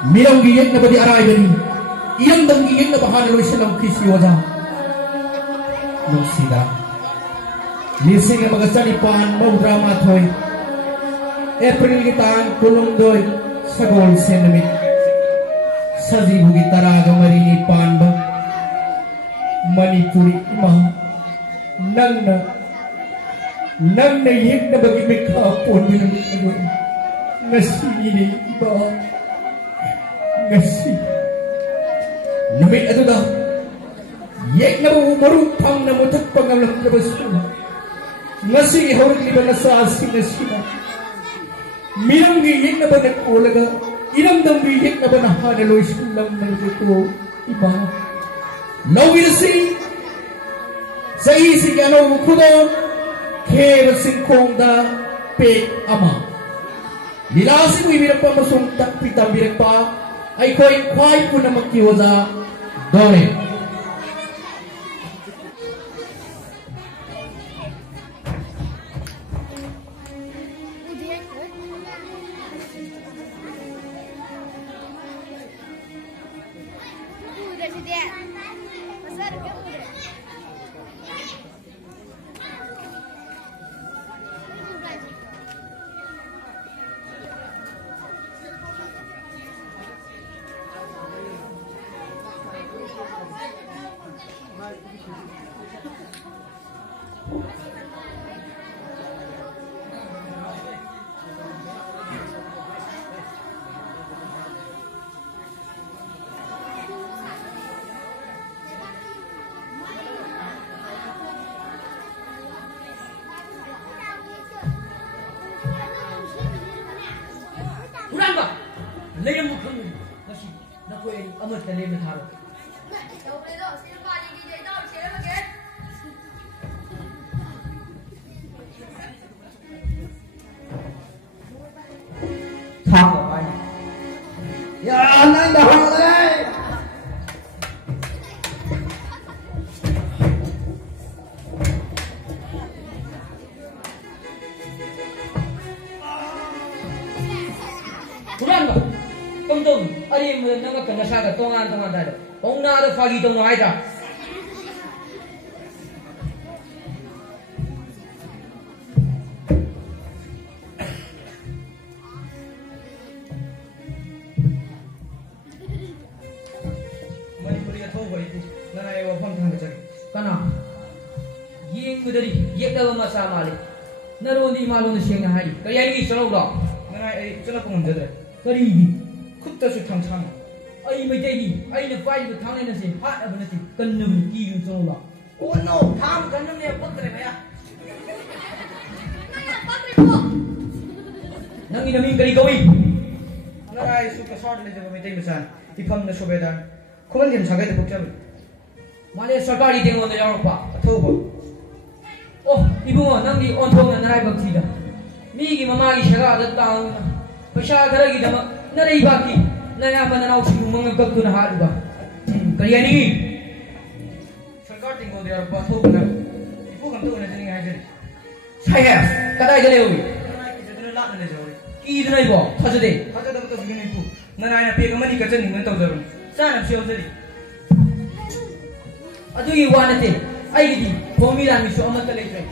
Miranggi yek na badi aray bani. Iyang danggi yek na bahana loy silang kisi wajah. Nung sida. Lising ang magasanipan mau drama thoy. April gitaan kulong doy sa gol senamit. Sa zibu gitaraga marini pan ba. Manipuri ma. Nang na yek na bagi may kapon binang nasini ba. Ngasi namit ato dah yek na marupang na mutak pangalang kabasuna ngasi ihorag liba na sa asin na sila miranggi yek na ba nag-ulaga inamdambi yek na ba na hanaloy silang nagdito iba nauwi na si sa isig ano kudon kaya singkong da pek ama nilasin mo ibirang pa masungtak pitang birang pa ay ko inquire ko na magkiwaza dole. Pagi tu nak ada. Manipuri atau apa itu? Nana yang apa pun tak Kana? Yang mudari, yang dalam masa malik. Narundi malu nasihat hari. Kaya ini selalu dah. Nana selalu pun jadi. Kari ini, kuda sudah thang. Ai mai dai ni ai na fai bu thang na se hat ab na ti kan nu ki yu so la oh no tham kan na ne pat re ya nang ina min kari gawi na ai su ka sort le je mai dai misan ti pham na sobe da khon dim sagai da pukcha mane sarkari ding on da yaw pa tho bo oh ibu mo nang di on thong na nai bak thi da mi gi mama gi shaga da ta pasha khara gi da na rei ba ki Naya mana nak usi umang agak tu nak hal juga. Kalian ni, सरकार tinggal di Eropa tu benar. Ibu kan tu nak jadi ngajar. Saya, kata aja lewi. Naya kita tu nak nak jauh. Kiri tu nak ibu, thasa deh. Thasa dah betul begini ibu. Naya pergi mana kerja ni mentau jalan. Saya nak siapa jadi. Aduh iwan nanti, ayi di, formulan misu amat terlepas.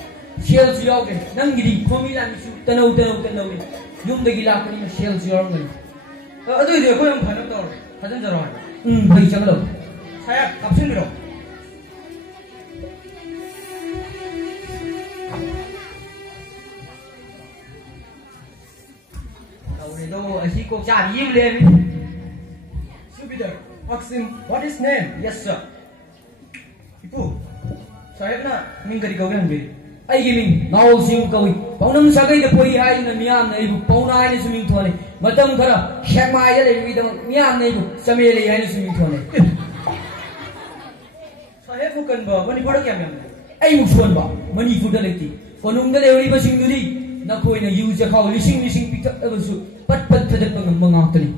Shell siapa ke? Nang di formulan misu tanau ni. Yum degi lah kini shell siapa ni. Aduh dia, kau yang mana tahu? Hajan jalan. Baik jangan lo. Saya kapsul biro. Tahu ni tu, asyik kau cari boleh. Subidar, ask him what is name? Yes sir. Ibu, saya nak minggu di kau yang beri. Ai gini, naul siung kau. Paunam sagai dah poi hai na miam na ibu pauna hai ni suming tuan ni. Matam kara shema ya le ibu miam na ibu samele hai ni suming tuan ni. Saya bukan bah, mani bodoh kya miam? Ai musuhan bah, mani bodoh lagi. Paunam dah le ibu sing duri. Nak kau ina use kau lising pick up abusu. Pat terjadi mengang tu ni.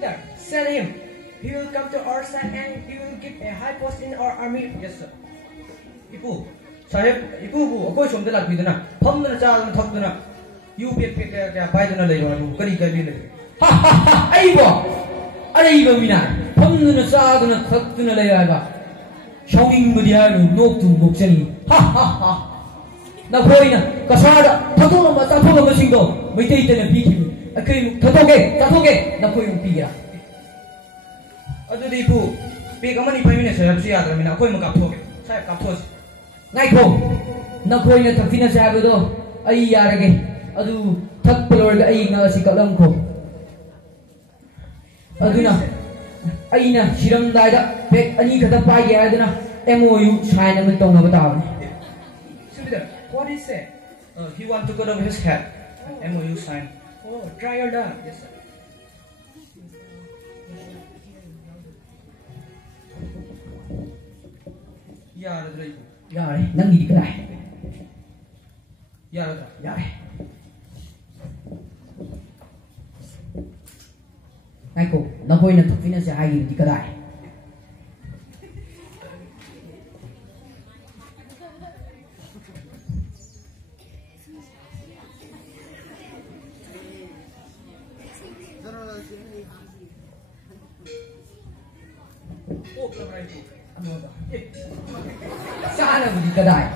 Sir, sell him. He will come to our side and he will get a high post in our army. Yes sir. Ibu. Saya ibu aku cuma dah lakukan na, ham na jalan thok na, you pek kaya bayar na lagi orang, kari kari lagi. Hahaha, ibu, ꯑꯔꯩꯕ ꯃꯤꯅ ꯐꯝꯗꯨꯅ ꯆꯥꯗꯨꯅ ꯊꯛꯇꯨꯅ ꯂꯩ ꯍꯥꯏꯕ ꯁꯥꯎꯅꯤꯡꯕꯗꯤ ꯍꯥꯏꯔꯨ ꯅꯣꯛꯇꯨ ꯅꯣꯛꯆꯅꯤ ꯍꯥ ꯍꯥ ꯍꯥ ꯅꯈꯣꯏꯅ ꯀꯁꯥꯔꯗ ꯊꯛꯇꯣꯛꯂꯝꯕ ꯆꯥꯊꯣꯛꯂꯝꯕꯁꯤꯡꯗꯣ ꯃꯩꯇꯩꯇꯅ ꯄꯤꯈꯤꯕꯅꯤ ꯑꯩꯈꯣꯏ ꯊꯛꯇꯣꯛꯀꯦ ꯅꯈꯣꯏ ꯑꯃꯨꯛ ꯄꯤꯒꯦꯔꯥ ꯑꯗꯨꯗꯤ ꯏꯄꯨ ꯄꯦꯛ ꯑꯃꯅꯤ ꯄꯥꯏꯃꯤꯟꯅꯁꯦ ꯍꯥꯏꯕꯁꯨ ꯌꯥꯗ꯭ꯔꯕꯅꯤꯅ ꯑꯩꯈꯣꯏ ꯑꯃ ꯀꯥꯞꯊꯣꯛꯑꯒꯦ ꯁꯥꯏ ꯀꯥꯞꯊꯣꯛꯑꯁꯤ ꯉꯥꯏꯈꯣ ꯅꯈꯣꯏꯅ ꯊꯛꯃꯤꯟꯅꯁꯦ ꯍꯥꯏꯕꯗꯣ ꯑꯩ ꯌꯥꯔꯒꯦ ꯑꯗꯨ ꯊꯛꯄ ꯂꯣꯏꯔꯒ ꯑꯩ ꯉꯛꯑꯁꯤ ꯀꯛꯂꯝꯈꯣ ꯑꯗꯨꯅ ꯑꯩꯅ ꯁꯤꯔꯝꯗꯥꯏꯗ ꯄꯦꯛ ꯑꯅꯤ ꯈꯛꯇ ꯄꯥꯏꯒꯦ ꯍꯥꯏꯗꯨꯅ MOU ꯁꯥꯏꯟ ꯑꯃ ꯇꯧꯅꯕ ꯇꯥꯕꯅꯤ Subedar, what is it? He want to cut off his head. MOU sign. Oh, try your luck. Yes, sir. Yaradra ipu. ꯌꯥꯔꯦ ꯅꯪꯒꯤꯗꯤ ꯀꯗꯥꯏ Yaradra. ꯌꯥꯔꯦ ꯉꯥꯏꯈꯣ ꯅꯈꯣꯏꯅ ꯊꯛꯃꯤꯟꯅꯁꯦ ꯍꯥꯏꯈꯤꯕꯗꯤ ꯀꯗꯥꯏ Oh, kamera ipu. ꯆꯥꯅꯕꯗꯤ ꯀꯗꯥꯏ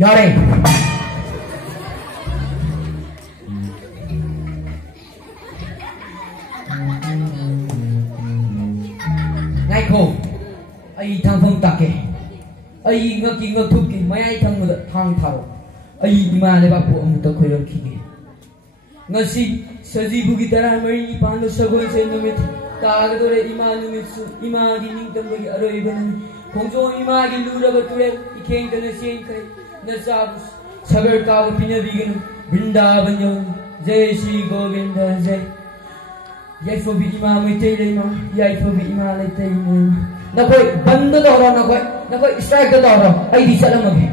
ꯌꯥꯔꯦ ꯉꯥꯏꯈꯣ ꯑꯩ ꯊꯥꯡꯐꯝ ꯇꯥꯛꯀꯦ ꯑꯩ ꯉꯛꯀꯤ ꯉꯛꯊꯨꯞꯀꯤ ꯃꯌꯥꯏ ꯊꯪꯕꯗ ꯊꯥꯡ ꯊꯥꯔꯣ ꯑꯩ ꯏꯃꯥ ꯂꯩꯕꯥꯛꯄꯨ ꯑꯃꯨꯛꯇ ꯈꯣꯏꯔꯝꯈꯤꯒꯦ ꯉꯁꯤ ꯁꯖꯤꯕꯨꯒꯤ 14 ꯄꯥꯟꯕ ꯁꯒꯣꯜꯁꯦꯟ ꯅꯨꯃꯤꯠ ꯇꯥꯒꯗꯣꯔꯦ ꯏꯃꯥ ꯅꯨꯃꯤꯠꯁꯨ ꯏꯃꯥꯒꯤ ꯅꯤꯡꯇꯝꯕꯒꯤ ꯑꯔꯣꯏꯕ ꯅꯨꯃꯤꯠ ꯈꯣꯡꯖꯣꯝ ꯏꯃꯥꯒꯤ ꯂꯨꯔꯕ ꯇꯨꯔꯦꯜ ꯏꯈꯦꯡꯗꯅ ꯆꯦꯟꯈ꯭ꯔꯦ ꯅꯆꯥꯕꯨ ꯁꯒꯔ ꯀꯥꯕ ꯄꯤꯅꯕꯤꯒꯅꯨ ꯕ꯭ꯔꯤꯟꯗꯥꯕꯟ ꯌꯧ जय श्री गोविंद जय याइफोबी इमा मैतै लेमा याइफोबी इमा लेतै नखोइ बन्द तौरो नखोइ स्ट्राइक तौरो अइदि चलमगे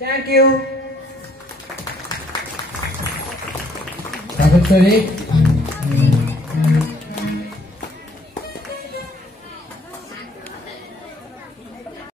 Thank you. Sahabat Sari.